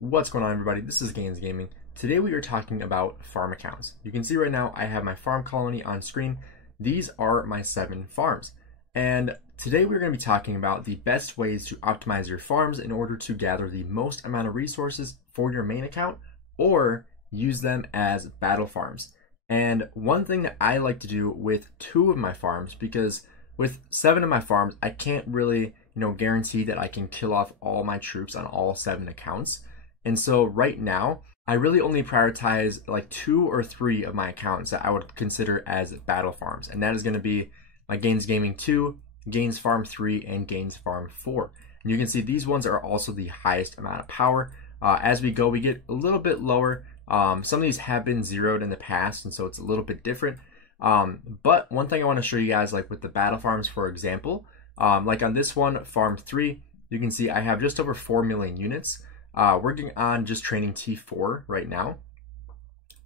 What's going on, everybody? This is Gainz Gaming. Today we are talking about farm accounts. You can see right now I have my farm colony on screen. These are my 7 farms. And today we're going to be talking about the best ways to optimize your farms in order to gather the most amount of resources for your main account or use them as battle farms. And one thing that I like to do with 2 of my farms, because with 7 of my farms, I can't really, guarantee that I can kill off all my troops on all 7 accounts. And so right now, I really only prioritize like 2 or 3 of my accounts that I would consider as battle farms. And that is going to be my Gainz Gaming 2, Gainz Farm 3, and Gainz Farm 4. And you can see these ones are also the highest amount of power. As we go, we get a little bit lower. Some of these have been zeroed in the past, and so it's a little bit different. But one thing I want to show you guys, like with the battle farms, for example, like on this one, Farm 3, you can see I have just over 4 million units. Working on just training T4 right now.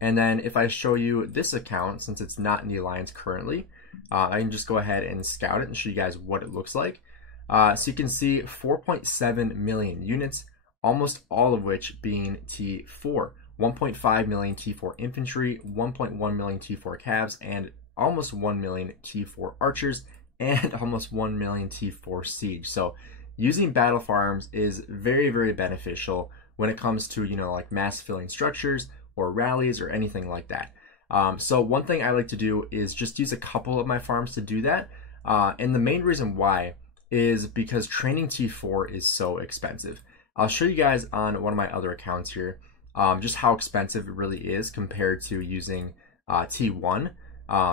And then if I show you this account, since it's not in the alliance currently, I can just go ahead and scout it and show you guys what it looks like. So you can see 4.7 million units, almost all of which being T4. 1.5 million T4 infantry, 1.1 million T4 calves, and almost 1 million T4 archers, and almost 1 million T4 siege. So using battle farms is very, very beneficial when it comes to, like mass filling structures or rallies or anything like that. So one thing I like to do is just use a couple of my farms to do that. And the main reason why is because training T4 is so expensive. I'll show you guys on one of my other accounts here just how expensive it really is compared to using T1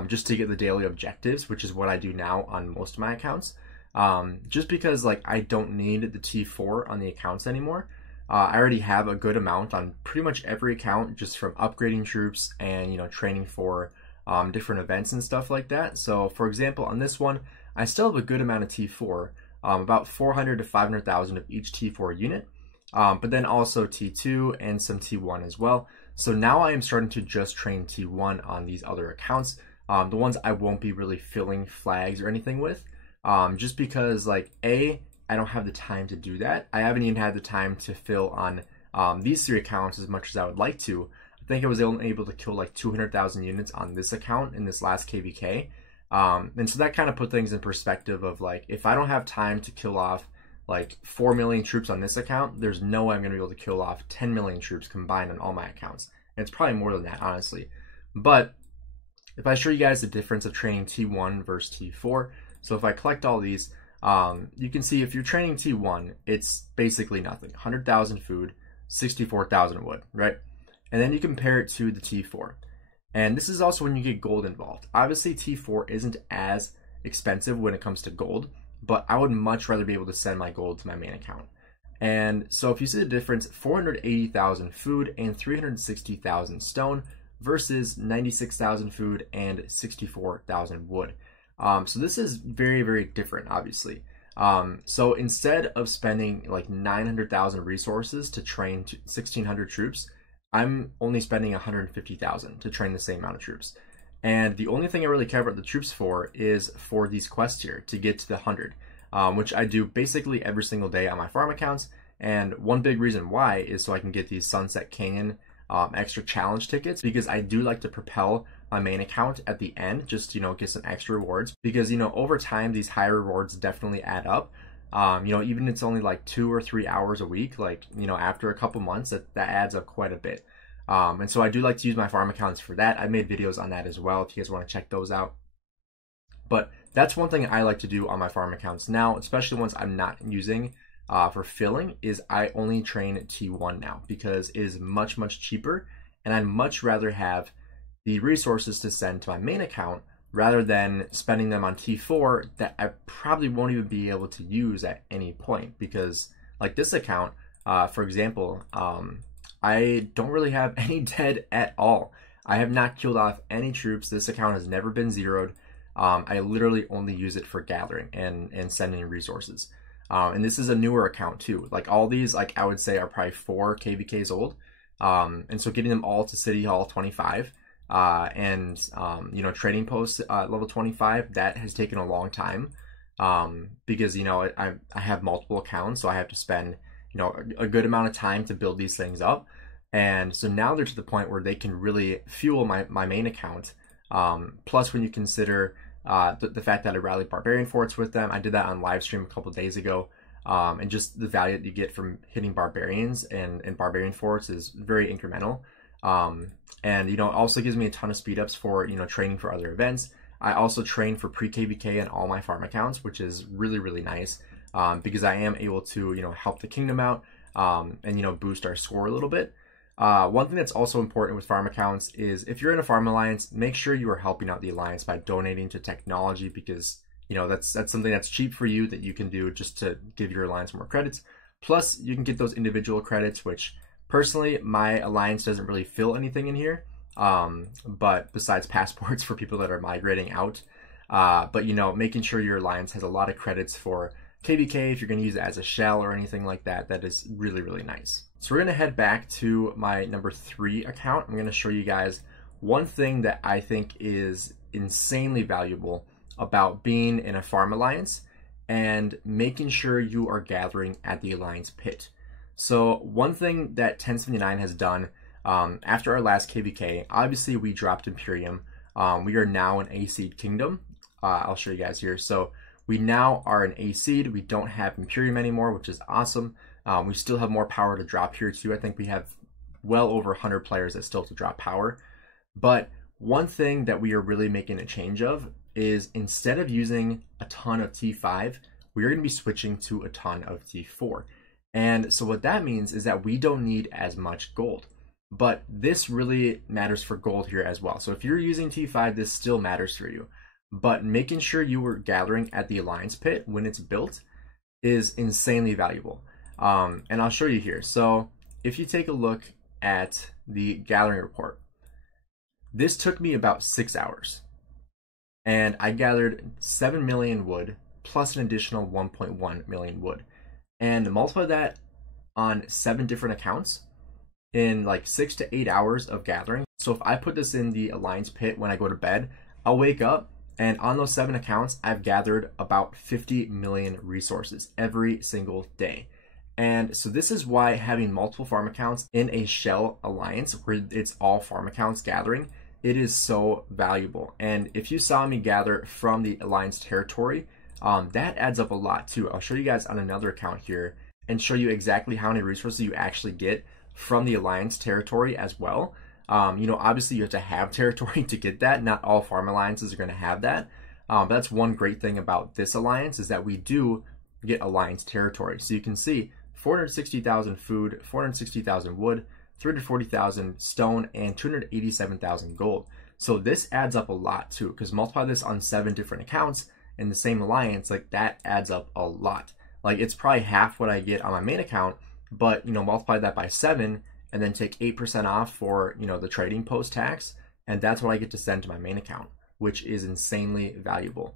just to get the daily objectives, which is what I do now on most of my accounts. Just because like I don't need the T4 on the accounts anymore. I already have a good amount on pretty much every account just from upgrading troops and training for different events and stuff like that. So for example, on this one, I still have a good amount of T4, about 400 to 500,000 of each T4 unit, but then also T2 and some T1 as well. So now I am starting to just train T1 on these other accounts, the ones I won't be really filling flags or anything with. Just because like I don't have the time to do that. I haven't even had the time to fill on these 3 accounts as much as I would like to. I think I was only able to kill like 200,000 units on this account in this last KVK. And so that kind of put things in perspective of like, if I don't have time to kill off like 4 million troops on this account, there's no way I'm going to be able to kill off 10 million troops combined on all my accounts. And it's probably more than that, honestly. But if I show you guys the difference of training T1 versus T4, so if I collect all these, you can see if you're training T1, it's basically nothing. 100,000 food, 64,000 wood, right? And then you compare it to the T4. And this is also when you get gold involved. Obviously, T4 isn't as expensive when it comes to gold, but I would much rather be able to send my gold to my main account. And so if you see the difference, 480,000 food and 360,000 stone versus 96,000 food and 64,000 wood. So this is very, very different, obviously. So instead of spending like 900,000 resources to train 1,600 troops, I'm only spending 150,000 to train the same amount of troops. And the only thing I really care about the troops for is for these quests here to get to the 100, which I do basically every single day on my farm accounts. And one big reason why is so I can get these Sunset Canyon extra challenge tickets, because I do like to propel my main account at the end, just get some extra rewards, because over time these higher rewards definitely add up. Even if it's only like 2 or 3 hours a week, like after a couple months, that adds up quite a bit. And so I do like to use my farm accounts for that. I made videos on that as well if you guys want to check those out. But that's one thing I like to do on my farm accounts now, especially ones I'm not using for filling, is I only train T1 now because it is much, much cheaper, and I'd much rather have the resources to send to my main account rather than spending them on T4 that I probably won't even be able to use at any point. Because like this account, for example, I don't really have any dead at all. I have not killed off any troops. This account has never been zeroed. I literally only use it for gathering and sending resources. And this is a newer account too. Like all these, like I would say, are probably 4 KVKs old. And so getting them all to City Hall 25 and trading posts level 25, that has taken a long time because I have multiple accounts, so I have to spend a good amount of time to build these things up. And so now they're to the point where they can really fuel my main account. Plus, when you consider the fact that I rallied Barbarian Forts with them, I did that on live stream a couple days ago. And just the value that you get from hitting Barbarians and Barbarian Forts is very incremental. And it also gives me a ton of speed ups for training for other events. I also train for pre-KVK on all my farm accounts, which is really, really nice, because I am able to help the kingdom out, and boost our score a little bit. One thing that's also important with farm accounts is if you're in a farm alliance, make sure you are helping out the alliance by donating to technology, because that's something that's cheap for you that you can do just to give your alliance more credits. Plus, you can get those individual credits, which personally my alliance doesn't really fill anything in here, but besides passports for people that are migrating out. But making sure your alliance has a lot of credits for KVK if you're going to use it as a shell or anything like that, that is really, really nice. So we're going to head back to my number 3 account. I'm going to show you guys one thing that I think is insanely valuable about being in a farm alliance and making sure you are gathering at the alliance pit. So one thing that 1079 has done after our last KVK, obviously we dropped Imperium. We are now an A seed kingdom. I'll show you guys here. So we now are an A seed. We don't have Imperium anymore, which is awesome. We still have more power to drop here too. I think we have well over 100 players that still have to drop power. But one thing that we are really making a change of is instead of using a ton of T5, we are going to be switching to a ton of T4. And so what that means is that we don't need as much gold. But this really matters for gold here as well. So if you're using T5, this still matters for you. But making sure you were gathering at the alliance pit when it's built is insanely valuable. And I'll show you here. So if you take a look at the gathering report, this took me about 6 hours. And I gathered 7 million wood plus an additional 1.1 million wood. And multiply that on 7 different accounts in like 6 to 8 hours of gathering. So if I put this in the alliance pit when I go to bed, I'll wake up and on those 7 accounts, I've gathered about 50 million resources every single day. And so this is why having multiple farm accounts in a shell alliance where it's all farm accounts gathering, it is so valuable. And if you saw me gather from the alliance territory, that adds up a lot too. I'll show you guys on another account here and show you exactly how many resources you actually get from the alliance territory as well. Obviously you have to have territory to get that. Not all farm alliances are going to have that. But that's one great thing about this alliance is that we do get alliance territory. So you can see 460,000 food, 460,000 wood, 340,000 stone, and 287,000 gold. So this adds up a lot too, because multiply this on 7 different accounts in the same alliance, like that adds up a lot. Like it's probably half what I get on my main account, but multiply that by 7 and then take 8% off for the trading post tax, and that's what I get to send to my main account, which is insanely valuable.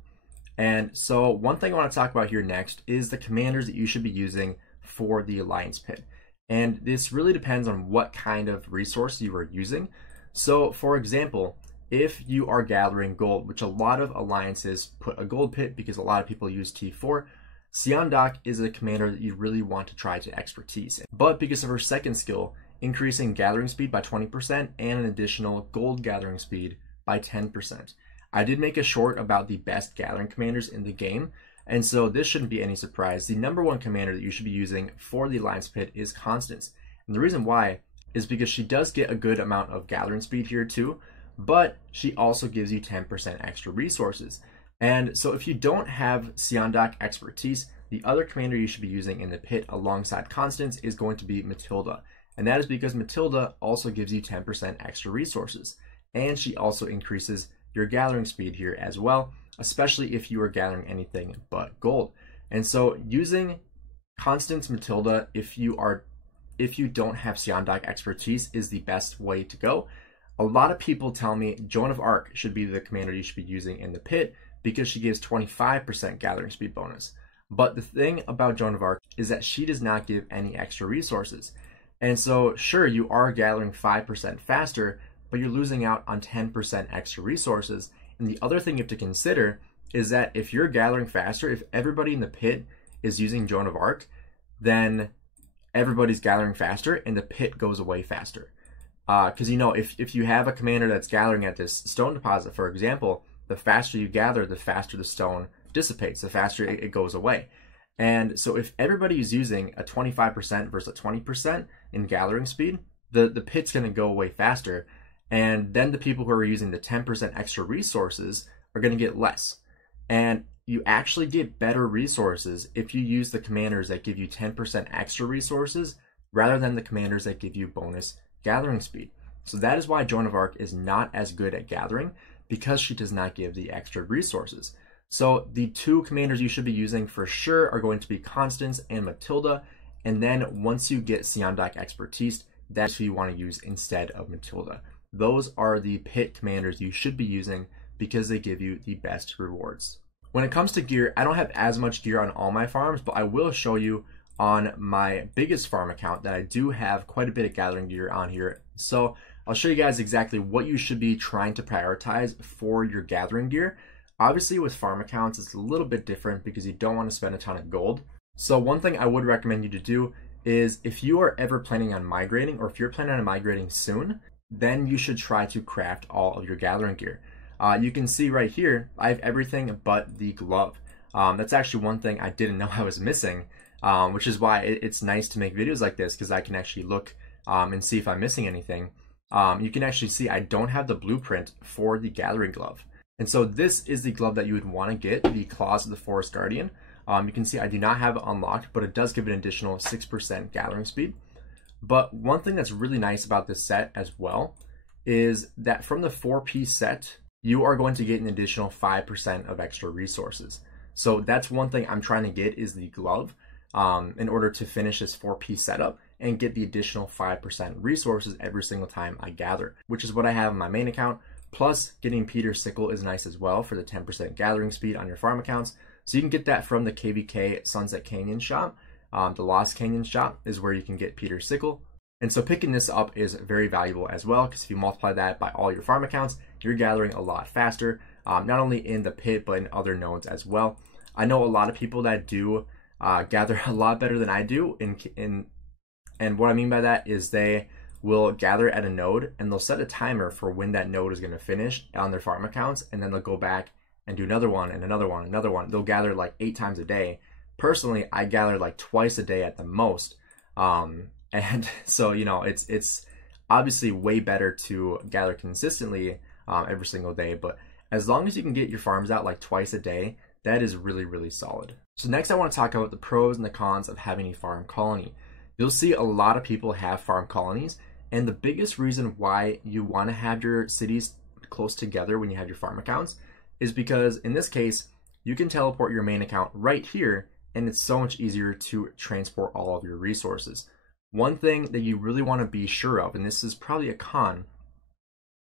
And so one thing I want to talk about here next is the commanders that you should be using for the alliance pit. And this really depends on what kind of resource you are using. So for example, if you are gathering gold, which a lot of alliances put a gold pit because a lot of people use T4, Seondak is a commander that you really want to try to expertise in. But because of her second skill, increasing gathering speed by 20% and an additional gold gathering speed by 10%. I did make a short about the best gathering commanders in the game, and so this shouldn't be any surprise. The number 1 commander that you should be using for the alliance pit is Constance. And the reason why is because she does get a good amount of gathering speed here too, but she also gives you 10% extra resources. And so if you don't have Seondak expertise, the other commander you should be using in the pit alongside Constance is going to be Matilda. And that is because Matilda also gives you 10% extra resources. And she also increases your gathering speed here as well, especially if you are gathering anything but gold. And so using Constance, Matilda, if you don't have Seondak expertise, is the best way to go. A lot of people tell me Joan of Arc should be the commander you should be using in the pit because she gives 25% gathering speed bonus. But the thing about Joan of Arc is that she does not give any extra resources. And so sure, you are gathering 5% faster, but you're losing out on 10% extra resources. And the other thing you have to consider is that if you're gathering faster, if everybody in the pit is using Joan of Arc, then everybody's gathering faster and the pit goes away faster. Because if you have a commander that's gathering at this stone deposit, for example, the faster you gather, the faster the stone dissipates, the faster it goes away. And so if everybody is using a 25% versus a 20% in gathering speed, the pit's going to go away faster. And then the people who are using the 10% extra resources are going to get less. And you actually get better resources if you use the commanders that give you 10% extra resources rather than the commanders that give you bonus gathering speed. So that is why Joan of Arc is not as good at gathering, because she does not give the extra resources. So the two commanders you should be using for sure are going to be Constance and Matilda. And then once you get Seondak Expertise, that's who you want to use instead of Matilda. Those are the pit commanders you should be using because they give you the best rewards. When it comes to gear, I don't have as much gear on all my farms, but I will show you on my biggest farm account that I do have quite a bit of gathering gear on here. So I'll show you guys exactly what you should be trying to prioritize for your gathering gear. Obviously with farm accounts, it's a little bit different because you don't want to spend a ton of gold. So one thing I would recommend you to do is if you are ever planning on migrating, or if you're planning on migrating soon, then you should try to craft all of your gathering gear. You can see right here, I have everything but the glove. That's actually one thing I didn't know I was missing, which is why it's nice to make videos like this, because I can actually look and see if I'm missing anything. You can actually see I don't have the blueprint for the gathering glove. And so this is the glove that you would want to get, the Claws of the Forest Guardian. You can see I do not have it unlocked, but it does give an additional 6% gathering speed. But one thing that's really nice about this set as well is that from the 4-piece set, you are going to get an additional 5% of extra resources. So that's one thing I'm trying to get, is the glove, in order to finish this 4-piece setup and get the additional 5% resources every single time I gather, which is what I have on my main account. Plus, getting Peter's Sickle is nice as well for the 10% gathering speed on your farm accounts. So you can get that from the KVK Sunset Canyon shop. The Lost Canyon shop is where you can get Peter's Sickle. And so picking this up is very valuable as well, because if you multiply that by all your farm accounts, you're gathering a lot faster, not only in the pit, but in other nodes as well. I know a lot of people that do gather a lot better than I do. And what I mean by that is they will gather at a node and they'll set a timer for when that node is going to finish on their farm accounts, and then they'll go back and do another one and another one, another one. They'll gather like 8 times a day. Personally, I gather like twice a day at the most. And so, it's obviously way better to gather consistently every single day. But as long as you can get your farms out like twice a day, that is really, really solid. So next I want to talk about the pros and the cons of having a farm colony. You'll see a lot of people have farm colonies. And the biggest reason why you want to have your cities close together when you have your farm accounts is because in this case, you can teleport your main account right here, and it's so much easier to transport all of your resources. One thing that you really want to be sure of, and this is probably a con,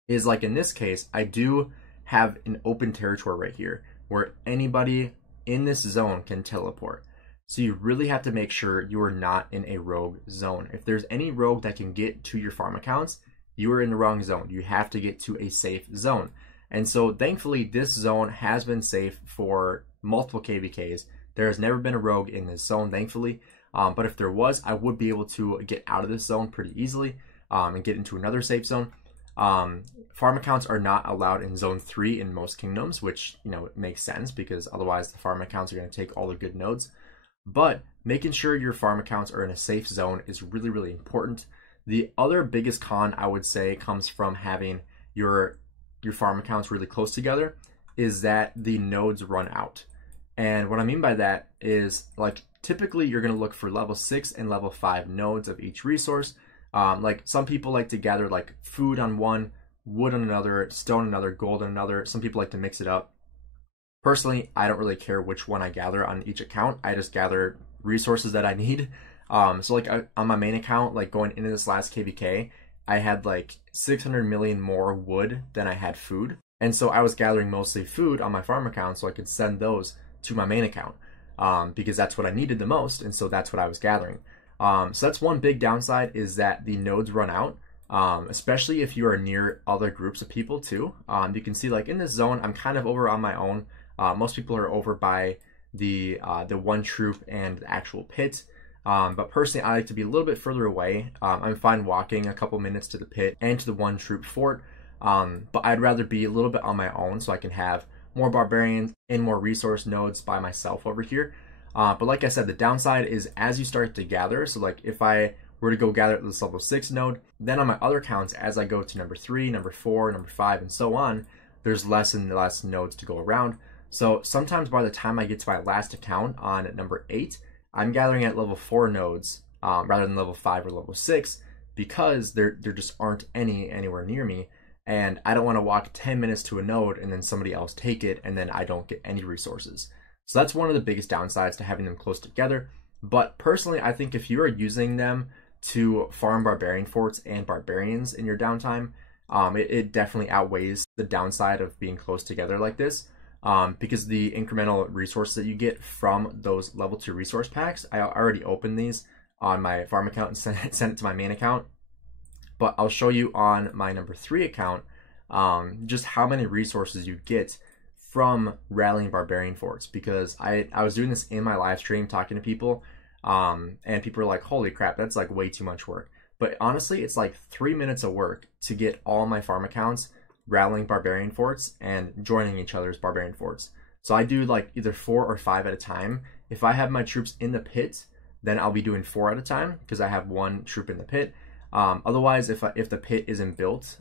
is like in this case, I do have an open territory right here where anybody in this zone can teleport. So you really have to make sure you are not in a rogue zone. If there's any rogue that can get to your farm accounts, you are in the wrong zone. You have to get to a safe zone. And so thankfully, this zone has been safe for multiple KVKs. There has never been a rogue in this zone, thankfully. But if there was, I would be able to get out of this zone pretty easily and get into another safe zone. Farm accounts are not allowed in zone 3 in most kingdoms, which, it makes sense because otherwise the farm accounts are going to take all the good nodes. But making sure your farm accounts are in a safe zone is really, really important. The other biggest con I would say comes from having your farm accounts really close together is that the nodes run out. And what I mean by that is, like, typically you're going to look for level 6 and level 5 nodes of each resource. Like some people like to gather like food on one, wood on another, stone on another, gold on another. Some people like to mix it up. Personally, I don't really care which one I gather on each account. I just gather resources that I need. So like on my main account, like going into this last KVK, I had like 600 million more wood than I had food. And so I was gathering mostly food on my farm account so I could send those to my main account because that's what I needed the most. And so that's what I was gathering. So that's one big downside, is that the nodes run out, especially if you are near other groups of people too. You can see like in this zone, I'm kind of over on my own. Most people are over by the one troop and the actual pit. But personally, I like to be a little bit further away. I'm fine walking a couple minutes to the pit and to the 1 troop fort, but I'd rather be a little bit on my own so I can have more barbarians and more resource nodes by myself over here. But like I said, the downside is as you start to gather, so like if I were to go gather at this level 6 node, then on my other accounts, as I go to number 3, number 4, number 5, and so on, there's less and less nodes to go around. So sometimes by the time I get to my last account on number 8, I'm gathering at level 4 nodes rather than level 5 or level 6 because there just aren't any anywhere near me. And I don't want to walk 10 minutes to a node and then somebody else take it and then I don't get any resources. So that's one of the biggest downsides to having them close together. But personally, I think if you are using them to farm barbarian forts and barbarians in your downtime, it definitely outweighs the downside of being close together like this. Because the incremental resources that you get from those level 2 resource packs, I already opened these on my farm account and sent it to my main account. But I'll show you on my number 3 account just how many resources you get from rallying barbarian forts, because I was doing this in my live stream talking to people, and people are like, holy crap, that's like way too much work. But honestly, it's like 3 minutes of work to get all my farm accounts rallying barbarian forts and joining each other's barbarian forts. So I do like either 4 or 5 at a time. If I have my troops in the pit, then I'll be doing 4 at a time because I have 1 troop in the pit. Otherwise, if the pit isn't built,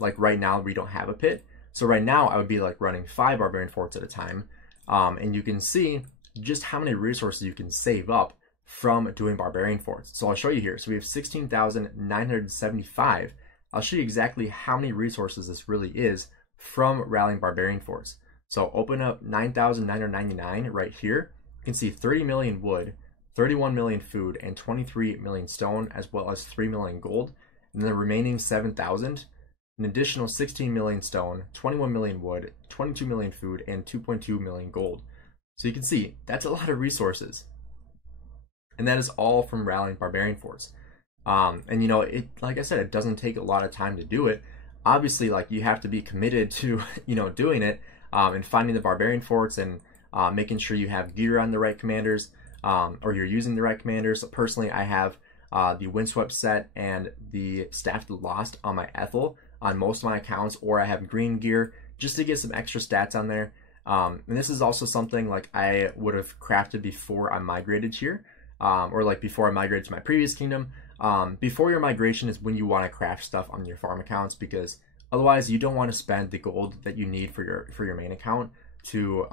like right now we don't have a pit. So right now I would be like running 5 barbarian forts at a time. And you can see just how many resources you can save up from doing barbarian forts. So I'll show you here. So we have 16,975. I'll show you exactly how many resources this really is from rallying barbarian forts. So open up 9,999 right here. You can see 30 million wood, 31 million food, and 23 million stone, as well as 3 million gold. And then the remaining 7,000, an additional 16 million stone, 21 million wood, 22 million food, and 2.2 million gold. So you can see that's a lot of resources. And that is all from rallying barbarian forts. And you know, like I said, it doesn't take a lot of time to do it. Obviously, like you have to be committed to, you know, doing it, and finding the barbarian forts and making sure you have gear on the right commanders, or you're using the right commanders. So personally, I have the windswept set and the staff to lost on my Ethel on most of my accounts, or I have green gear just to get some extra stats on there. And this is also something like I would have crafted before I migrated here, or like before I migrated to my previous kingdom. Before your migration is when you want to craft stuff on your farm accounts, because otherwise you don't want to spend the gold that you need for your main account to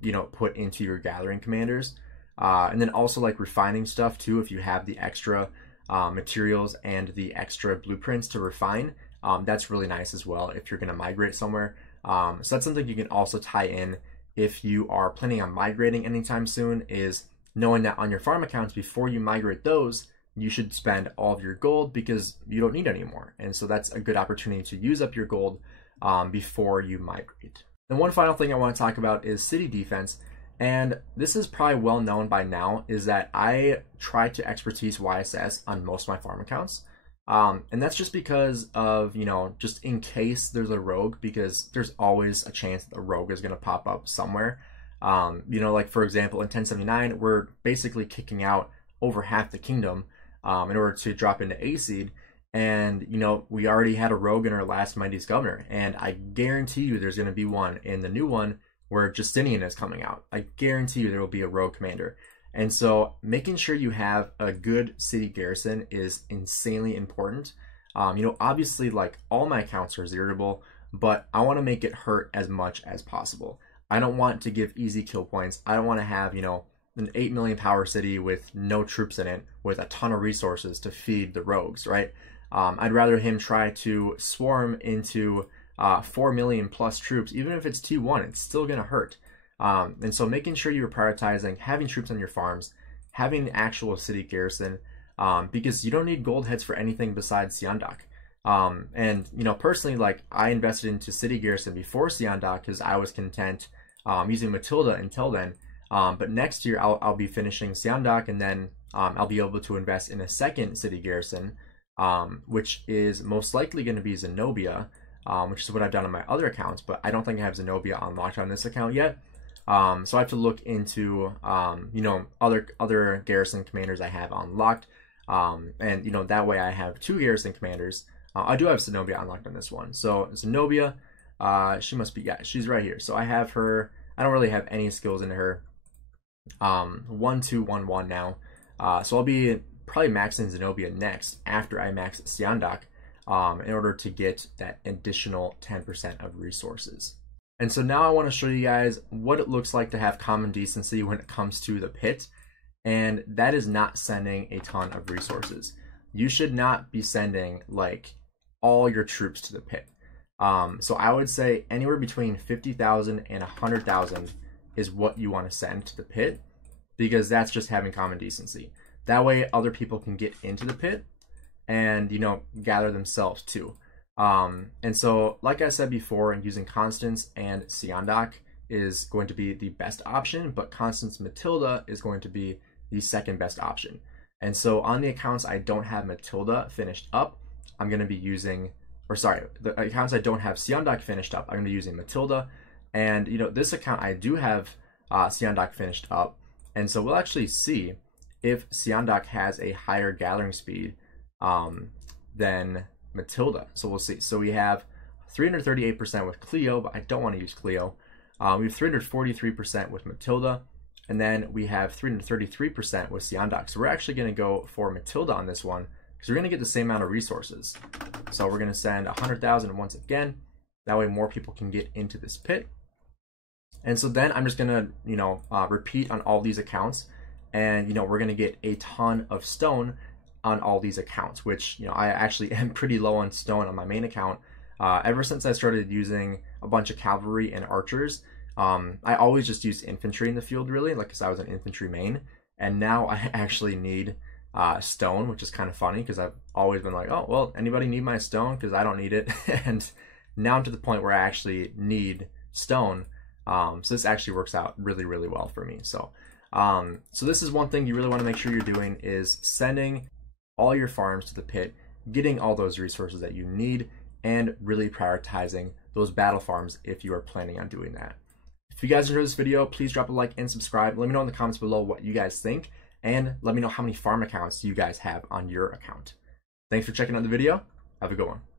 you know, put into your gathering commanders. And then also like refining stuff too, if you have the extra materials and the extra blueprints to refine, that's really nice as well if you're going to migrate somewhere. So that's something you can also tie in if you are planning on migrating anytime soon, is knowing that on your farm accounts before you migrate those, you should spend all of your gold because you don't need any more. And so that's a good opportunity to use up your gold before you migrate. And one final thing I want to talk about is city defense. And this is probably well known by now, is that I try to expertise YSS on most of my farm accounts. And that's just because of, you know, just in case there's a rogue, because there's always a chance that a rogue is going to pop up somewhere. You know, like for example, in 1079, we're basically kicking out over half the kingdom in order to drop into A seed. And, you know, we already had a rogue in our last Mighty's Governor. And I guarantee you there's going to be one in the new one where Justinian is coming out. I guarantee you there will be a rogue commander. And so making sure you have a good city garrison is insanely important. You know, obviously, like all my accounts are zeroable, but I want to make it hurt as much as possible. I don't want to give easy kill points. I don't want to have, you know, an 8 million power city with no troops in it, with a ton of resources to feed the rogues, right? I'd rather him try to swarm into 4 million plus troops. Even if it's T1, it's still going to hurt. And so making sure you're prioritizing having troops on your farms, having an actual city garrison, because you don't need gold heads for anything besides Siandak. And, you know, personally, like I invested into city garrison before Siandak because I was content using Matilda until then. But next year I'll be finishing Siandak, and then I'll be able to invest in a second city garrison, which is most likely going to be Zenobia, which is what I've done on my other accounts, but I don't think I have Zenobia unlocked on this account yet. So I have to look into, you know, other garrison commanders I have unlocked. And, you know, that way I have 2 garrison commanders. I do have Zenobia unlocked on this one. So Zenobia, she must be, yeah, she's right here. So I have her, I don't really have any skills into her. 1, 2, 1, 1 now. So I'll be probably maxing Zenobia next after I max Siandok, in order to get that additional 10% of resources. And so now I want to show you guys what it looks like to have common decency when it comes to the pit. And that is not sending a ton of resources. You should not be sending like all your troops to the pit. So I would say anywhere between 50,000 and 100,000 is what you want to send to the pit, because that's just having common decency. That way other people can get into the pit and, you know, gather themselves too. And so, like I said before, using Constance and Siandok is going to be the best option, but Constance Matilda is going to be the second best option. And so on the accounts I don't have Matilda finished up, I'm going to be using, or sorry, the accounts I don't have Siandok finished up, I'm going to be using Matilda. And, you know, this account I do have Siandok finished up. And so we'll actually see if Siandok has a higher gathering speed than Matilda. So we'll see. So we have 338% with Cleo, but I don't want to use Cleo. We have 343% with Matilda, and then we have 333% with Siandok. So we're actually going to go for Matilda on this one because we're going to get the same amount of resources. So we're going to send 100,000 once again. That way more people can get into this pit. And so then I'm just going to, you know, repeat on all these accounts, and, you know, we're going to get a ton of stone on all these accounts, which, you know, I actually am pretty low on stone on my main account. Ever since I started using a bunch of cavalry and archers, I always just used infantry in the field, really, like, because I was an infantry main. And now I actually need stone, which is kind of funny because I've always been like, oh, well, anybody need my stone? Because I don't need it. And now I'm to the point where I actually need stone. So this actually works out really, really well for me. So, so this is one thing you really want to make sure you're doing, is sending all your farms to the pit, getting all those resources that you need, and really prioritizing those battle farms if you are planning on doing that. If you guys enjoyed this video, please drop a like and subscribe. Let me know in the comments below what you guys think, and let me know how many farm accounts you guys have on your account. Thanks for checking out the video. Have a good one.